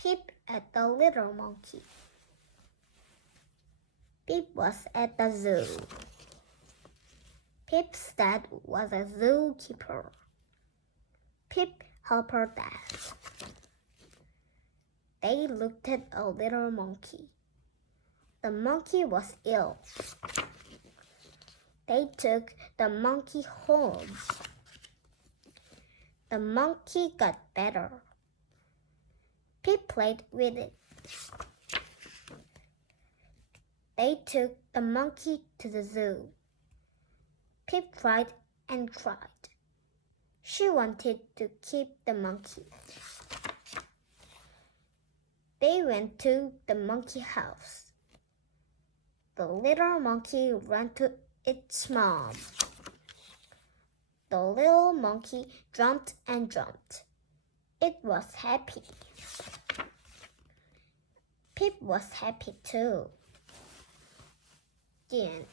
Pip at the little monkey. Pip was at the zoo. Pip's dad was a zookeeper. Pip helped her dad. They looked at a little monkey. The monkey was ill. They took the monkey home. The monkey got better. Pip played with it. They took the monkey to the zoo. Pip tried and tried. She wanted to keep the monkey. They went to the monkey house. The little monkey ran to its mom. The little monkey jumped and jumped. It was happy. Pip was happy too. The end.